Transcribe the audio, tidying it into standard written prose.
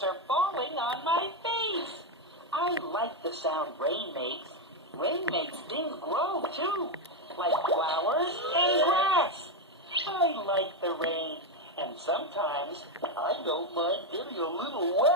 drops are falling on my face. I like the sound rain makes. Rain makes things grow, too, like flowers and grass. I like the rain, and sometimes I don't mind getting a little wet.